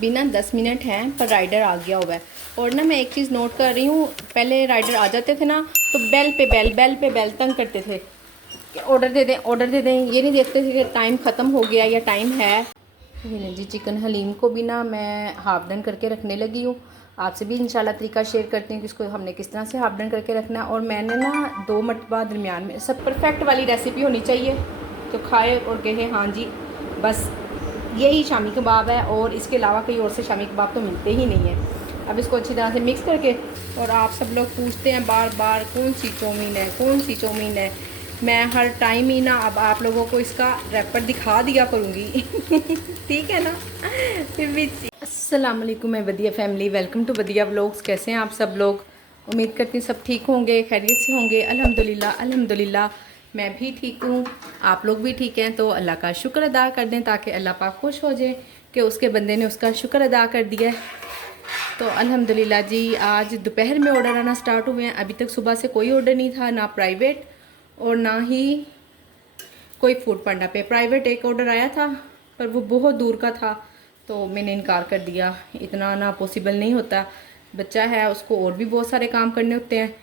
अभी ना 10 मिनट हैं पर राइडर आ गया हुआ है। और ना मैं एक चीज़ नोट कर रही हूँ, पहले राइडर आ जाते थे ना तो बेल पे बेल तंग करते थे कि ऑर्डर दे दें ऑर्डर दे दें। ये नहीं देखते थे कि टाइम ख़त्म हो गया या टाइम है। ये नहीं जी, चिकन हलीम को भी ना मैं हाफ डन करके रखने लगी हूँ। आपसे भी इंशाल्लाह तरीका शेयर करती हूँ कि इसको हमने किस तरह से हाफ डन करके रखना है। और मैंने ना 2 मरतबा दरमियान में, सब परफेक्ट वाली रेसिपी होनी चाहिए तो खाए और कहे हाँ जी बस यही शामी कबाब है, और इसके अलावा कहीं और से शामी कबाब तो मिलते ही नहीं है। अब इसको अच्छी तरह से मिक्स करके, और आप सब लोग पूछते हैं बार बार कौन सी चाउमीन है कौन सी चाउमीन है, मैं हर टाइम ही ना अब आप लोगों को इसका रैपर दिखा दिया करूँगी ठीक है ना। फिर भी अस्सलाम वालेकुम मैं वदिया फैमिली, वेलकम टू वदिया व्लॉग्स। कैसे हैं आप सब लोग? उम्मीद करती हूँ सब ठीक होंगे, खैरियत से होंगे। अल्हम्दुलिल्लाह अल्हम्दुलिल्लाह मैं भी ठीक हूँ, आप लोग भी ठीक हैं। तो अल्लाह का शुक्र अदा कर दें ताकि अल्लाह पाक खुश हो जाए कि उसके बंदे ने उसका शुक्र अदा कर दिया है। तो अल्हम्दुलिल्लाह जी, आज दोपहर में ऑर्डर आना स्टार्ट हुए हैं। अभी तक सुबह से कोई ऑर्डर नहीं था, ना प्राइवेट और ना ही कोई फूड पांडा पे। प्राइवेट एक ऑर्डर आया था पर वो बहुत दूर का था तो मैंने इनकार कर दिया, इतना ना पॉसिबल नहीं होता। बच्चा है, उसको और भी बहुत सारे काम करने होते हैं।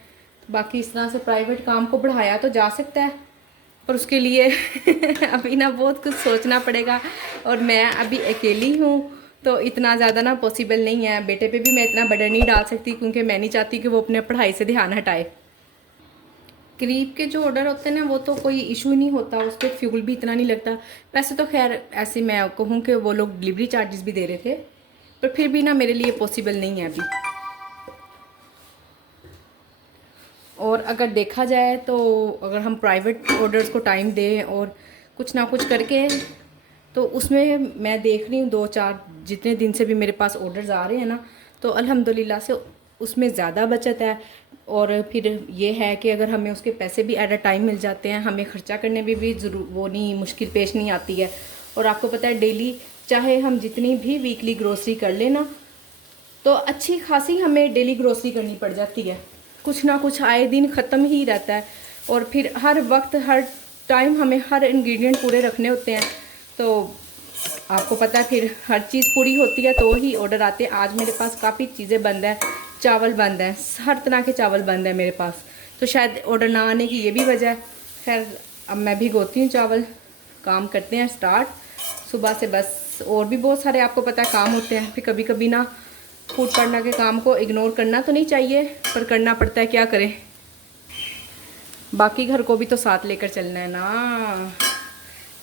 बाकी इस तरह से प्राइवेट काम को बढ़ाया तो जा सकता है पर उसके लिए अभी ना बहुत कुछ सोचना पड़ेगा। और मैं अभी अकेली हूँ तो इतना ज़्यादा ना पॉसिबल नहीं है। बेटे पे भी मैं इतना बर्डन नहीं डाल सकती क्योंकि मैं नहीं चाहती कि वो अपने पढ़ाई से ध्यान हटाए। करीब के जो ऑर्डर होते हैं ना वो तो कोई इशू नहीं होता, उस पर फ्यूल भी इतना नहीं लगता। वैसे तो खैर ऐसे मैं कहूँ कि वो लोग डिलीवरी चार्जेस भी दे रहे थे पर फिर भी ना मेरे लिए पॉसिबल नहीं है अभी। और अगर देखा जाए तो अगर हम प्राइवेट ऑर्डर्स को टाइम दें और कुछ ना कुछ करके, तो उसमें मैं देख रही हूँ 2-4 जितने दिन से भी मेरे पास ऑर्डर्स आ रहे हैं ना तो अल्हम्दुलिल्लाह से उसमें ज़्यादा बचत है। और फिर ये है कि अगर हमें उसके पैसे भी एट अ टाइम मिल जाते हैं, हमें ख़र्चा करने में भी ज़रूर वो नहीं मुश्किल पेश नहीं आती है। और आपको पता है डेली चाहे हम जितनी भी वीकली ग्रोसरी कर लें ना तो अच्छी खासी हमें डेली ग्रोसरी करनी पड़ जाती है। कुछ ना कुछ आए दिन ख़त्म ही रहता है और फिर हर वक्त हर टाइम हमें हर इंग्रेडिएंट पूरे रखने होते हैं। तो आपको पता है फिर हर चीज़ पूरी होती है तो ही ऑर्डर आते हैं। आज मेरे पास काफ़ी चीज़ें बंद है, चावल बंद है, हर तरह के चावल बंद है मेरे पास, तो शायद ऑर्डर ना आने की ये भी वजह है। खैर अब मैं भिगोती हूँ चावल, काम करते हैं स्टार्ट सुबह से। बस और भी बहुत सारे आपको पता है काम होते हैं, फिर कभी कभी ना फूड पांडा के काम को इग्नोर करना तो नहीं चाहिए पर करना पड़ता है, क्या करें। बाकी घर को भी तो साथ लेकर चलना है ना,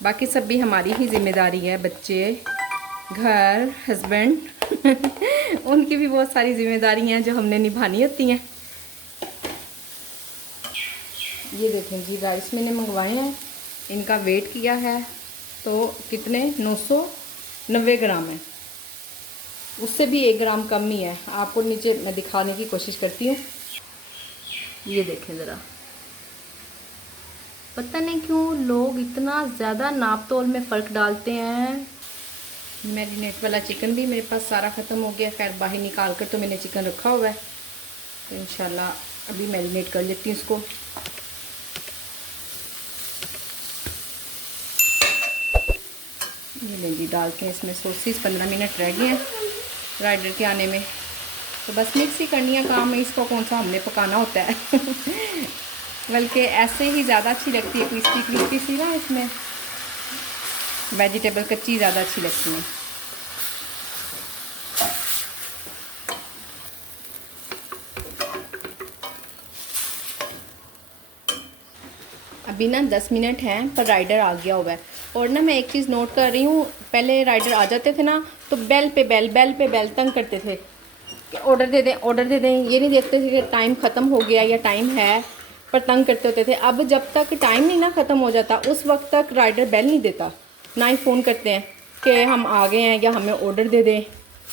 बाकी सब भी हमारी ही जिम्मेदारी है। बच्चे, घर, हस्बैंड उनकी भी बहुत सारी जिम्मेदारी हैं जो हमने निभानी होती हैं। ये देखें जी, राइस मैंने मंगवाए हैं, इनका वेट किया है तो कितने 990 ग्राम है, उससे भी 1 ग्राम कम ही है। आपको नीचे मैं दिखाने की कोशिश करती हूँ। ये देखें ज़रा, पता नहीं क्यों लोग इतना ज़्यादा नाप तोल में फ़र्क डालते हैं। मैरिनेट वाला चिकन भी मेरे पास सारा ख़त्म हो गया। खैर बाहर निकाल कर तो मैंने चिकन रखा हुआ है तो इंशाल्लाह अभी मैरिनेट कर लेती हूँ इसको। ये लें जी, डालते हैं इसमें सॉसेस। 15 मिनट रह गए हैं राइडर के आने में, तो बस मिक्स ही करनी है काम में, इसको कौन सा हमने पकाना होता है बल्कि ऐसे ही ज़्यादा अच्छी लगती है, क्रिस्पी क्रिस्पी सी ना, इसमें वेजिटेबल कच्ची ज़्यादा अच्छी लगती है। अभी ना 10 मिनट हैं पर राइडर आ गया हुआ है। और ना मैं एक चीज़ नोट कर रही हूँ, पहले राइडर आ जाते थे ना तो बेल पे बेल तंग करते थे कि ऑर्डर दे दें ऑर्डर दे दें। ये नहीं देखते थे कि टाइम ख़त्म हो गया या टाइम है, पर तंग करते होते थे। अब जब तक टाइम नहीं ना ख़त्म हो जाता उस वक्त तक राइडर बेल नहीं देता, ना ही फ़ोन करते हैं कि हम आ गए हैं या हमें ऑर्डर दे दें,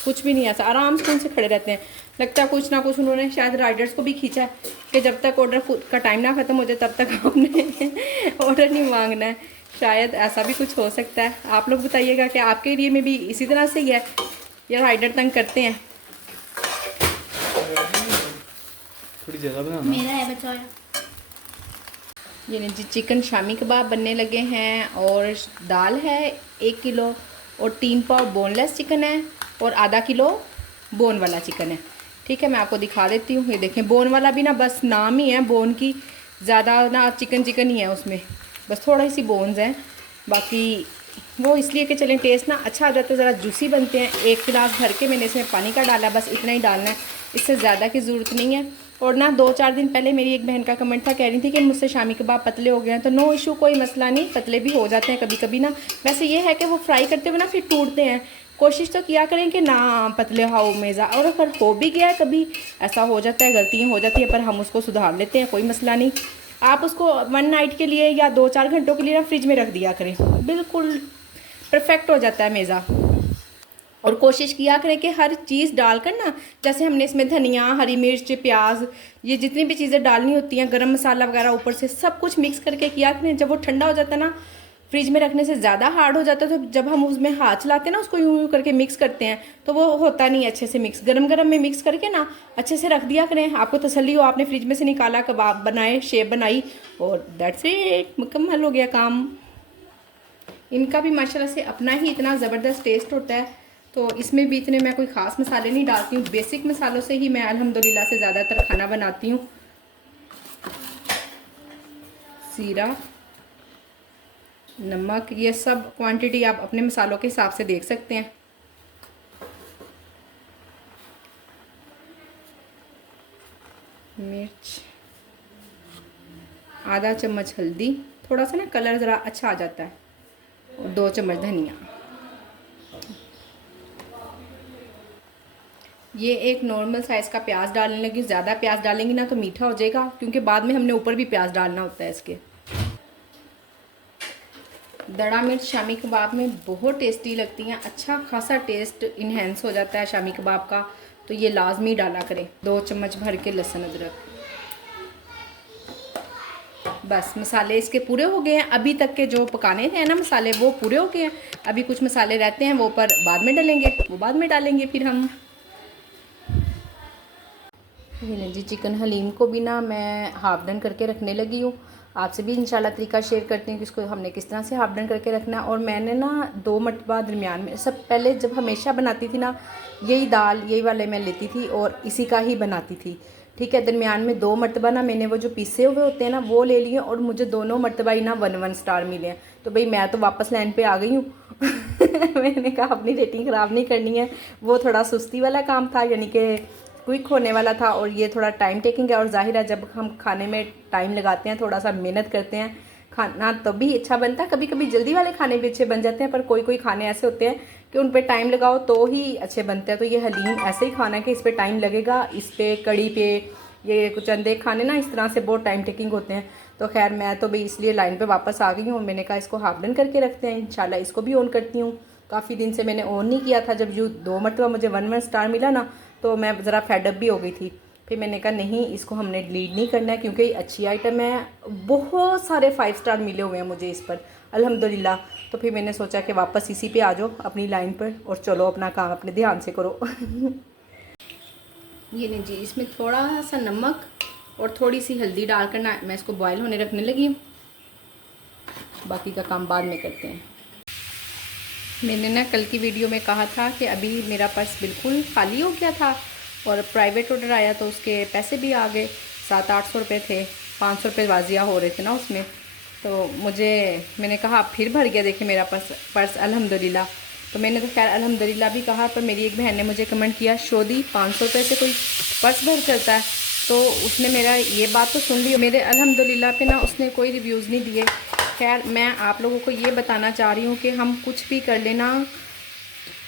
कुछ भी नहीं। ऐसा आराम से उनसे खड़े रहते हैं। लगता है कुछ ना कुछ उन्होंने शायद राइडर्स को भी खींचा है कि जब तक ऑर्डर का टाइम ना ख़त्म हो जाए तब तक आपने ऑर्डर नहीं मांगना है। शायद ऐसा भी कुछ हो सकता है। आप लोग बताइएगा कि आपके एरिए में भी इसी तरह से ही है या राइडर तंग करते हैं? थोड़ी ज़्यादा बनाना। मेरा है बचा हुआ। ये नहीं जी, चिकन शामी कबाब बनने लगे हैं और दाल है 1 किलो और 3 पाव बोनलेस चिकन है और आधा किलो बोन वाला चिकन है। ठीक है, मैं आपको दिखा देती हूँ। ये देखें, बोन वाला भी ना बस नाम ही है बोन की, ज़्यादा ना चिकन चिकन ही है उसमें, बस थोड़ी सी बोन्स हैं। बाकी वो इसलिए कि चलें टेस्ट ना अच्छा आ जाता है, ज़रा जूसी बनते हैं। एक गिलास भर के मैंने इसमें पानी का डाला, बस इतना ही डालना है, इससे ज़्यादा की ज़रूरत नहीं है। और ना 2-4 दिन पहले मेरी एक बहन का कमेंट था, कह रही थी कि मुझसे शामी कबाब पतले हो गए हैं। तो नो इशू, कोई मसला नहीं, पतले भी हो जाते हैं कभी कभी ना। वैसे ये है कि वो फ्राई करते हुए ना फिर टूटते हैं। कोशिश तो किया करें कि ना पतले हो मेज़ा, और अगर हो भी गया है कभी, ऐसा हो जाता है, गलतियाँ हो जाती है, पर हम उसको सुधार लेते हैं, कोई मसला नहीं। आप उसको 1 नाइट के लिए या 2-4 घंटों के लिए ना फ्रिज में रख दिया करें, बिल्कुल परफेक्ट हो जाता है मेज़ा। और कोशिश किया करें कि हर चीज़ डालकर ना, जैसे हमने इसमें धनिया, हरी मिर्च, प्याज, ये जितनी भी चीज़ें डालनी होती हैं, गरम मसाला वगैरह ऊपर से सब कुछ मिक्स करके किया करें। जब वो ठंडा हो जाता है ना, फ्रिज में रखने से ज़्यादा हार्ड हो जाता है, तो जब हम उसमें हाथ चलाते हैं ना, उसको यूँ यूँ करके मिक्स करते हैं, तो वो होता नहीं अच्छे से मिक्स। गरम गरम में मिक्स करके ना अच्छे से रख दिया करें। आपको तसल्ली हो, आपने फ्रिज में से निकाला, कबाब बनाए, शेप बनाई, और दैट्स इट, मुकम्मल हो गया काम। इनका भी माशाल्लाह से अपना ही इतना ज़बरदस्त टेस्ट होता है, तो इसमें भी इतने मैं कोई ख़ास मसाले नहीं डालती हूँ। बेसिक मसालों से ही मैं अल्हम्दुलिल्लाह से ज़्यादातर खाना बनाती हूँ। ज़ीरा, नमक, ये सब क्वांटिटी आप अपने मसालों के हिसाब से देख सकते हैं। मिर्च, आधा चम्मच हल्दी, थोड़ा सा ना कलर ज़रा अच्छा आ जाता है, और 2 चम्मच धनिया। ये एक नॉर्मल साइज़ का प्याज डालने लगी। ज़्यादा प्याज डालेंगी ना तो मीठा हो जाएगा, क्योंकि बाद में हमने ऊपर भी प्याज डालना होता है इसके। दड़ा मिर्च शामी कबाब में बहुत टेस्टी लगती हैं, अच्छा खासा टेस्ट इन्हेंस हो जाता है शामी कबाब का, तो ये लाजमी डाला करें। 2 चम्मच भर के लहसुन अदरक। बस मसाले इसके पूरे हो गए हैं। अभी तक के जो पकाने थे ना मसाले, वो पूरे हो गए हैं। अभी कुछ मसाले रहते हैं, वो पर बाद में डालेंगे, वो बाद में डालेंगे फिर हम। ये जी, चिकन हलीम को भी ना मैं हाफ डन करके रखने लगी हूँ। आपसे भी इंशाल्लाह तरीका शेयर करती हूँ कि इसको हमने किस तरह से हाफ डन करके रखना है। और मैंने ना 2 मरतबा दरमियान में, सब पहले जब हमेशा बनाती थी ना, यही दाल यही वाले मैं लेती थी और इसी का ही बनाती थी। ठीक है, दरमियान में 2 मरतबा ना मैंने वो जो पीसे हुए होते हैं ना वो ले लिए, और मुझे दोनों मरतबा ही ना 1-1 स्टार मिले हैं। तो भाई मैं तो वापस लाइन पे आ गई हूँ। मैंने कहा अपनी रेटिंग ख़राब नहीं करनी है। वो थोड़ा सुस्ती वाला काम था, यानी कि क्विक होने वाला था, और ये थोड़ा टाइम टेकिंग है। और ज़ाहिर है जब हम खाने में टाइम लगाते हैं, थोड़ा सा मेहनत करते हैं, खाना तभी अच्छा बनता है। कभी कभी जल्दी वाले खाने भी अच्छे बन जाते हैं, पर कोई कोई खाने ऐसे होते हैं कि उन पे टाइम लगाओ तो ही अच्छे बनते हैं। तो ये हलीम ऐसे ही खाना है कि इस पर टाइम लगेगा, इस पर कड़ी पे, ये कुछ अंदे खाने ना इस तरह से बहुत टाइम टेकिंग होते हैं। तो खैर मैं तो भाई इसलिए लाइन पे वापस आ गई हूँ। मैंने कहा इसको हाफ डन करके रखते हैं, इंशाल्लाह इसको भी ऑन करती हूँ। काफ़ी दिन से मैंने ऑन नहीं किया था। जब जो 2 मरतबा मुझे 1-1 स्टार मिला ना, तो मैं ज़रा फेडअप भी हो गई थी। फिर मैंने कहा नहीं, इसको हमने डिलीट नहीं करना है, क्योंकि अच्छी आइटम है। बहुत सारे 5 स्टार मिले हुए हैं मुझे इस पर अल्हम्दुलिल्लाह। तो फिर मैंने सोचा कि वापस इसी पे आ जाओ अपनी लाइन पर, और चलो अपना काम अपने ध्यान से करो। ये नहीं जी, इसमें थोड़ा सा नमक और थोड़ी सी हल्दी डालकर ना मैं इसको बॉयल होने रखने लगी हूँ। बाकी का काम बाद में करते हैं। मैंने ना कल की वीडियो में कहा था कि अभी मेरा पर्स बिल्कुल खाली हो गया था, और प्राइवेट ऑर्डर आया तो उसके पैसे भी आ गए। 700-800 रुपये थे, 500 रुपये वाजिया हो रहे थे ना उसमें। तो मैंने कहा फिर भर गया, देखिए मेरा पर्स अल्हम्दुलिल्लाह। तो मैंने तो खैर अल्हम्दुलिल्लाह भी कहा, पर मेरी एक बहन ने मुझे कमेंट किया, शोदी 500 रुपये से कोई पर्स भर करता है? तो उसने मेरा ये बात तो सुन ली, मेरे अल्हम्दुलिल्लाह पे ना उसने कोई रिव्यूज़ नहीं दिए। खैर मैं आप लोगों को ये बताना चाह रही हूँ कि हम कुछ भी कर लेना,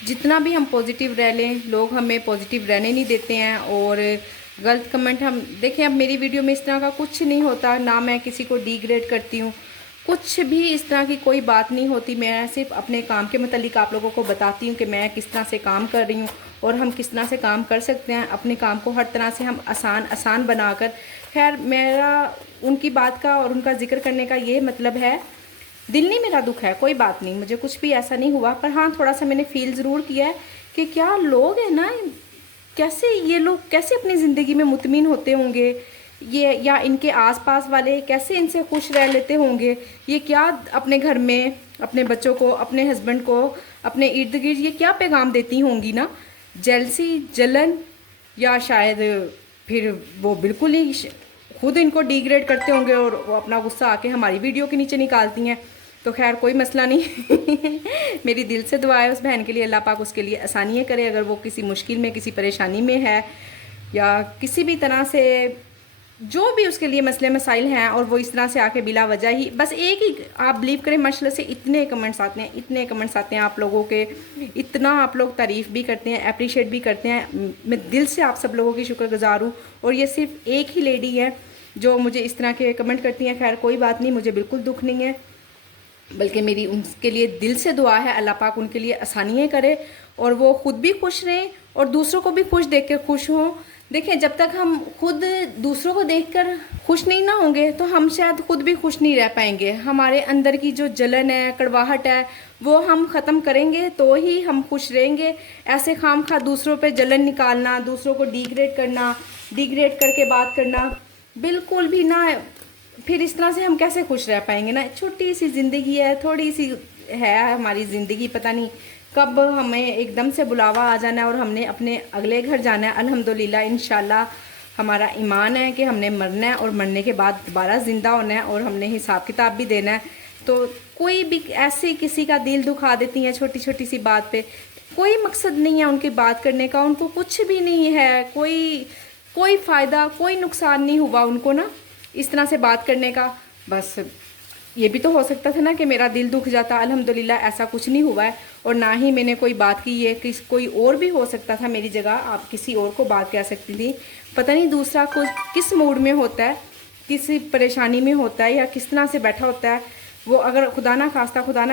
जितना भी हम पॉजिटिव रह लें, लोग हमें पॉजिटिव रहने नहीं देते हैं। और गलत कमेंट हम देखें, अब मेरी वीडियो में इस तरह का कुछ नहीं होता, ना मैं किसी को डिग्रेड करती हूँ, कुछ भी इस तरह की कोई बात नहीं होती। मैं सिर्फ अपने काम के मतलब आप लोगों को बताती हूँ कि मैं किस तरह से काम कर रही हूँ, और हम किस तरह से काम कर सकते हैं अपने काम को हर तरह से हम आसान बनाकर। खैर मेरा उनकी बात का और उनका जिक्र करने का ये मतलब है, दिल नहीं मेरा दुख है, कोई बात नहीं, मुझे कुछ भी ऐसा नहीं हुआ। पर हाँ, थोड़ा सा मैंने फील ज़रूर किया है कि क्या लोग हैं ना, कैसे ये लोग कैसे अपनी ज़िंदगी में मुतमिन होते होंगे, ये या इनके आसपास वाले कैसे इनसे खुश रह लेते होंगे। ये क्या अपने घर में अपने बच्चों को, अपने हस्बैंड को, अपने इर्द गिर्द ये क्या पैगाम देती होंगी ना, जेलसी, जलन, या शायद फिर वो बिल्कुल ही खुद इनको डिग्रेड करते होंगे और वो अपना गुस्सा आके हमारी वीडियो के नीचे निकालती हैं। तो खैर कोई मसला नहीं मेरी दिल से दुआ है उस बहन के लिए, अल्लाह पाक उसके लिए आसानियाँ करे। अगर वो किसी मुश्किल में, किसी परेशानी में है, या किसी भी तरह से जो भी उसके लिए मसले मसाइल हैं, और वो इस तरह से आके बिला वजह ही बस एक ही, आप बिलीव करें माशाल्लाह से इतने कमेंट्स आते हैं, इतने कमेंट्स आते हैं आप लोगों के, इतना आप लोग तारीफ़ भी करते हैं, अप्रिशिएट भी करते हैं। मैं दिल से आप सब लोगों की शुक्रगुजार हूँ। और ये सिर्फ एक ही लेडी है जो मुझे इस तरह के कमेंट करती हैं। खैर कोई बात नहीं, मुझे बिल्कुल दुख नहीं है, बल्कि मेरी उनके लिए दिल से दुआ है अल्लाह पाक उनके लिए आसानियाँ करे और वो ख़ुद भी खुश रहें और दूसरों को भी खुश देख कर खुश हों। देखें, जब तक हम खुद दूसरों को देखकर खुश नहीं ना होंगे तो हम शायद खुद भी खुश नहीं रह पाएंगे। हमारे अंदर की जो जलन है, कड़वाहट है, वो हम ख़त्म करेंगे तो ही हम खुश रहेंगे। ऐसे खामखा दूसरों पे जलन निकालना, दूसरों को डिग्रेड करना, डिग्रेड करके बात करना, बिल्कुल भी ना, फिर इस तरह से हम कैसे खुश रह पाएंगे ना। छोटी सी ज़िंदगी है, थोड़ी सी है हमारी ज़िंदगी, पता नहीं कब हमें एकदम से बुलावा आ जाना है और हमने अपने अगले घर जाना है। अल्हम्दुलिल्लाह इंशाल्लाह हमारा ईमान है कि हमने मरना है और मरने के बाद दोबारा ज़िंदा होना है और हमने हिसाब किताब भी देना है। तो कोई भी ऐसे किसी का दिल दुखा देती हैं छोटी छोटी सी बात पे, कोई मकसद नहीं है उनकी बात करने का, उनको कुछ भी नहीं है, कोई फ़ायदा, कोई नुकसान नहीं हुआ उनको ना इस तरह से बात करने का। बस ये भी तो हो सकता था ना कि मेरा दिल दुख जाता। अल्हम्दुलिल्लाह ऐसा कुछ नहीं हुआ है और ना ही मैंने कोई बात की है। कोई और भी हो सकता था मेरी जगह, आप किसी और को बात कह सकती थी। पता नहीं दूसरा को किस मूड में होता है, किसी परेशानी में होता है या किस तरह से बैठा होता है। वो अगर खुदा ना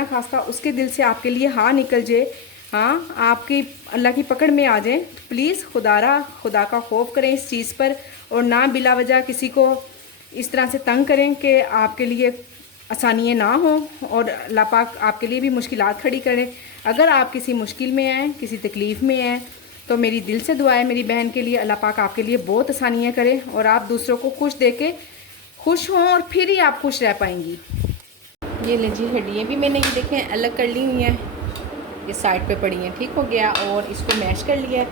खास्ता उसके दिल से आपके लिए हाँ निकल जाए, हाँ आपकी अल्लाह की पकड़ में आ जाए, तो प्लीज़ खुदा का खौफ करें इस चीज़ पर और ना बिला वजह किसी को इस तरह से तंग करें कि आपके लिए आसानियाँ ना हो और अल्लाह पाक आपके लिए भी मुश्किलात खड़ी करें। अगर आप किसी मुश्किल में हैं, किसी तकलीफ़ में हैं, तो मेरी दिल से दुआ है मेरी बहन के लिए, अल्लाह पाक आपके लिए बहुत आसानियाँ करें और आप दूसरों को खुश देख के खुश हों और फिर ही आप खुश रह पाएंगी। ये ले जी, हड्डियाँ भी मैंने ये देखें अलग कर ली हुई हैं, ये साइड पे पड़ी हैं, ठीक हो गया। और इसको मैश कर लिया।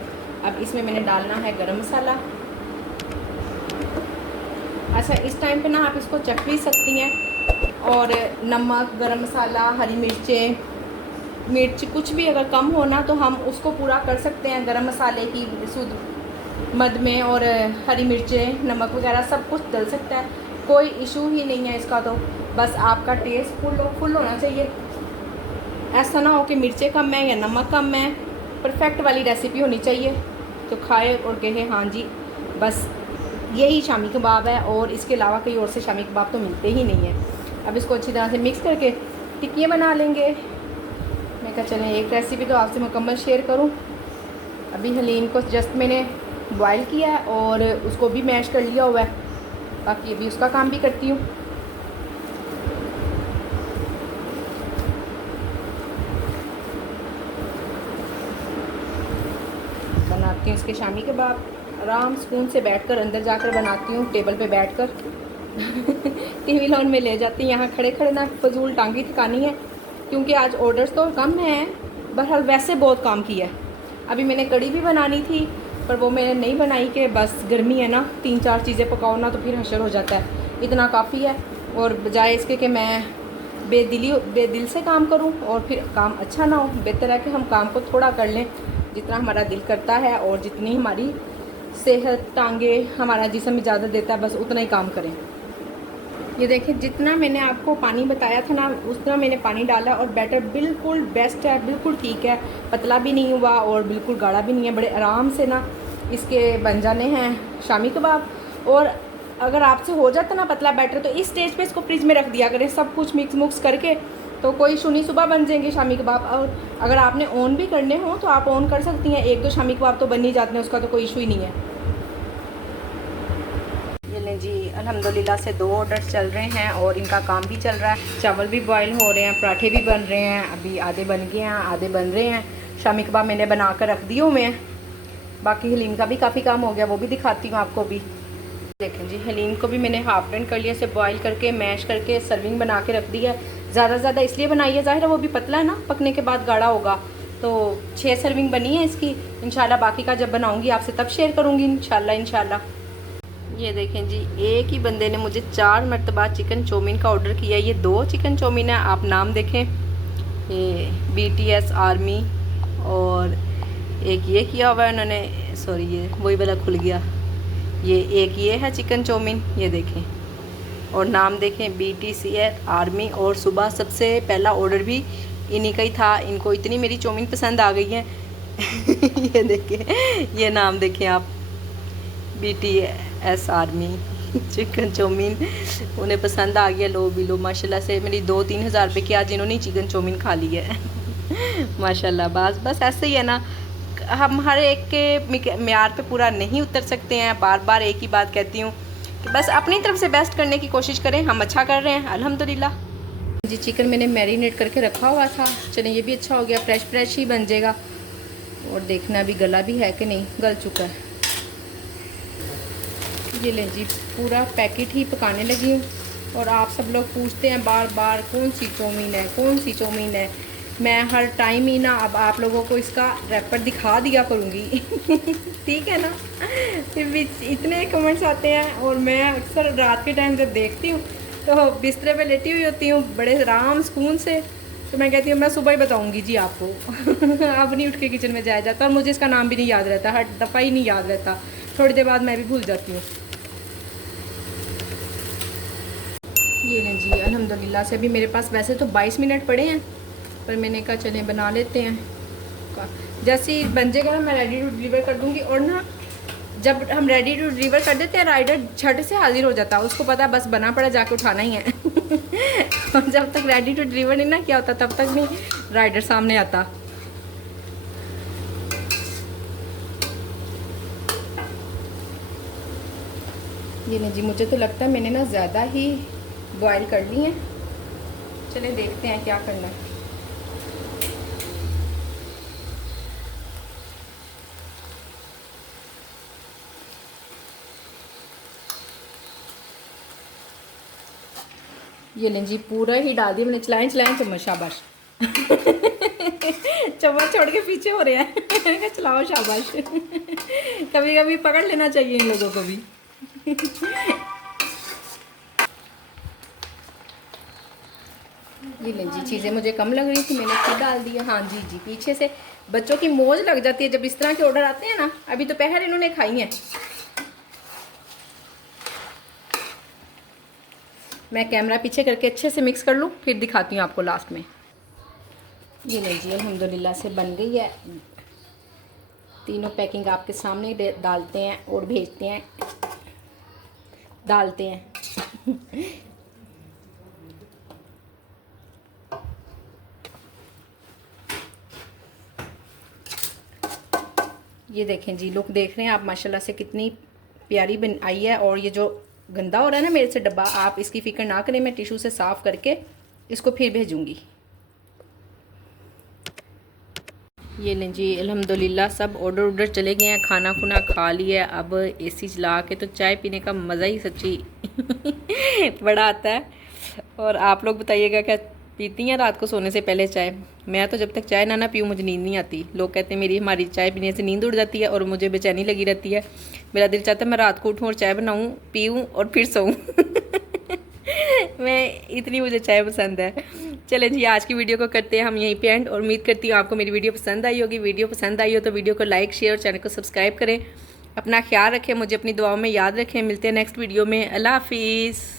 अब इसमें मैंने डालना है गरम मसाला। अच्छा, इस टाइम पे ना आप इसको चख भी सकती हैं, और नमक, गरम मसाला, हरी मिर्चें, मिर्च कुछ भी अगर कम हो ना तो हम उसको पूरा कर सकते हैं गरम मसाले की सूद मद में, और हरी मिर्चें, नमक वगैरह सब कुछ डल सकता है, कोई इशू ही नहीं है इसका। तो बस आपका टेस्ट फुल होना चाहिए, ऐसा ना हो कि मिर्चें कम है या नमक कम है। परफेक्ट वाली रेसिपी होनी चाहिए तो खाए और कहे हाँ जी बस यही शामी कबाब है, और इसके अलावा कहीं और से शामी कबाब तो मिलते ही नहीं है। अब इसको अच्छी तरह से मिक्स करके टिक्कियाँ बना लेंगे। मैं कहा चलें एक रेसिपी तो आपसे मुकम्मल शेयर करूं। अभी हलीम को जस्ट मैंने बॉयल किया है और उसको भी मैश कर लिया हुआ है, बाकी अभी उसका काम भी करती हूँ। बनाती हूँ इसके शामी कबाब, आराम सुकून से बैठकर, अंदर जाकर बनाती हूँ, टेबल पे बैठकर टीवी लॉन में ले जाती हैं। यहाँ खड़े खड़े ना फजूल टांगी ठिकानी है, क्योंकि आज ऑर्डर्स तो कम हैं, बहरहाल वैसे बहुत काम किया है। अभी मैंने कड़ी भी बनानी थी पर वो मैंने नहीं बनाई कि बस गर्मी है ना, 3-4 चीज़ें पकाओ ना तो फिर हशर हो जाता है, इतना काफ़ी है। और बजाय इसके कि मैं बेदिल से काम करूं और फिर काम अच्छा ना हो, बेहतर है कि हम काम को थोड़ा कर लें जितना हमारा दिल करता है और जितनी हमारी सेहत, टांगे, हमारा जिस्म इजाज़त देता है, बस उतना ही काम करें। ये देखिए, जितना मैंने आपको पानी बताया था ना उतना मैंने पानी डाला और बैटर बिल्कुल बेस्ट है, बिल्कुल ठीक है, पतला भी नहीं हुआ और बिल्कुल गाढ़ा भी नहीं है। बड़े आराम से ना इसके बन जाने हैं शामी कबाब। और अगर आपसे हो जाता ना पतला बैटर तो इस स्टेज पे इसको फ्रिज में रख दिया करें, सब कुछ मिक्स करके, तो कोई शुनी सुबह बन जाएंगे शामी कबाब। और अगर आपने ऑन भी करने हो तो आप ऑन कर सकती हैं, 1-2 शामी कबाब तो बन ही जाते हैं, उसका तो कोई इशू ही नहीं है। जी अल्हम्दुलिल्लाह से 2 ऑर्डर चल रहे हैं और इनका काम भी चल रहा है। चावल भी बॉयल हो रहे हैं, पराठे भी बन रहे हैं, अभी आधे बन गए हैं, आधे बन रहे हैं। शामी कबाब मैंने बना कर रख दिए हुए हैं, बाकी हलीम का भी काफ़ी काम हो गया, वो भी दिखाती हूँ आपको भी। देखें जी, हलीम को भी मैंने हाफ डन कर लिया, इसे बॉयल करके मैश करके सर्विंग बना के रख दी है। ज़्यादा इसलिए बनाई है, ज़ाहिर है वो भी पतला है ना, पकने के बाद गाढ़ा होगा। तो 6 सर्विंग बनी है इसकी। इंशाल्लाह बाकी का जब बनाऊंगी आपसे तब शेयर करूंगी इंशाल्लाह। ये देखें जी, एक ही बंदे ने मुझे 4 मरतबा चिकन चौमीन का ऑर्डर किया। ये 2 चिकन चौमीन है, आप नाम देखें, ये BTS आर्मी, और एक ये किया हुआ है उन्होंने, सॉरी ये वही वाला खुल गया, ये एक ये है चिकन चौमीन, ये देखें, और नाम देखें BTC आर्मी। और सुबह सबसे पहला ऑर्डर भी इन्हीं का ही था। इनको इतनी मेरी चौमीन पसंद आ गई है ये देखें, ये नाम देखें आप, BTS आर्मी चिकन चौमीन, उन्हें पसंद आ गया। लो भी लो, माशाल्लाह से मेरी 2-3 हज़ार रुपये की आज इन्होंने चिकन चौमीन खा ली है माशाल्लाह। बस ऐसे ही है ना, हम हर एक के मेयार पे पूरा नहीं उतर सकते हैं। बार बार एक ही बात कहती हूँ कि बस अपनी तरफ से बेस्ट करने की कोशिश करें। हम अच्छा कर रहे हैं अल्हम्दुलिल्लाह जी। चिकन मैंने मैरिनेट करके रखा हुआ था, चलें ये भी अच्छा हो गया, फ्रेश ही बन जाएगा। और देखना भी गला भी है कि नहीं, गल चुका है। ये लें जी, पूरा पैकेट ही पकाने लगी हूँ। और आप सब लोग पूछते हैं बार बार कौन सी चौमीन है। मैं हर टाइम ही ना अब आप लोगों को इसका रैपर दिखा दिया करूँगी ठीक है ना। फिर भी इतने कमेंट्स आते हैं, और मैं अक्सर रात के टाइम जब देखती हूँ तो बिस्तरे पे लेटी हुई होती हूँ बड़े आराम सुकून से, तो मैं कहती हूँ मैं सुबह ही बताऊँगी जी आपको अब नहीं उठ के किचन में जाया जाता, और मुझे इसका नाम भी नहीं याद रहता, हर दफ़ा ही नहीं याद रहता, थोड़ी देर बाद मैं भी भूल जाती हूँ। ये लें जी, अल्हम्दुलिल्लाह से अभी मेरे पास वैसे तो 22 मिनट पड़े हैं, पर मैंने कहा चलें बना लेते हैं। जैसे ही बन जाएगा ना मैं रेडी टू डिलीवर कर दूँगी। और ना जब हम रेडी टू डिलीवर कर देते हैं, राइडर झट से हाजिर हो जाता है, उसको पता है बस बना पड़ा जाके उठाना ही है और जब तक रेडी टू डिलीवर नहीं ना किया होता तब तक नहीं राइडर सामने आता। ये नहीं जी, मुझे तो लगता है मैंने ना ज़्यादा ही बॉयल कर ली हैं। चलिए देखते हैं क्या करना है। ये लें जी, पूरा ही डाल दिया मैंने, चलाएं चम्मच, शाबाश चम्मच छोड़ के पीछे हो रहे हैं चलाओ शाबाश कभी कभी पकड़ लेना चाहिए इन लोगों को भी ये लें जी, चीज़ें मुझे कम लग रही थी, मैंने खुद डाल दिया। हाँ जी, पीछे से बच्चों की मौज लग जाती है जब इस तरह के ऑर्डर आते हैं ना। अभी दोपहर इन्होंने खाई हैं। मैं कैमरा पीछे करके अच्छे से मिक्स कर लूँ, फिर दिखाती हूँ आपको लास्ट में। ये लें जी, अल्हम्दुलिल्लाह से बन गई है। तीनों पैकिंग आपके सामने डालते हैं और भेजते हैं, डालते हैं ये देखें जी, लुक देख रहे हैं आप माशाल्लाह से कितनी प्यारी बन आई है। और ये जो गंदा हो रहा है ना मेरे से डब्बा, आप इसकी फ़िक्र ना करें, मैं टिश्यू से साफ़ करके इसको फिर भेजूँगी। ये लें जी, अल्हम्दुलिल्लाह सब ऑर्डर चले गए हैं, खाना खुना खा लिया। अब AC चला के तो चाय पीने का मज़ा ही सच्ची बड़ा आता है। और आप लोग बताइएगा क्या पीती हैं रात को सोने से पहले चाय? मैं तो जब तक चाय ना पीऊँ मुझे नींद नहीं आती। लोग कहते हैं हमारी चाय पीने से नींद उड़ जाती है, और मुझे बेचैनी लगी रहती है। मेरा दिल चाहता है मैं रात को उठूँ और चाय बनाऊँ, पीऊँ और फिर सोऊँ मैं इतनी मुझे चाय पसंद है। चलें जी, आज की वीडियो को करते हैं हम यहीं पे एंड, और उम्मीद करती हूँ आपको मेरी वीडियो पसंद आई होगी। वीडियो पसंद आई हो तो वीडियो को लाइक शेयर और चैनल को सब्सक्राइब करें। अपना ख्याल रखें, मुझे अपनी दुआओं में याद रखें। मिलते हैं नेक्स्ट वीडियो में। अल्लाह हाफिज़।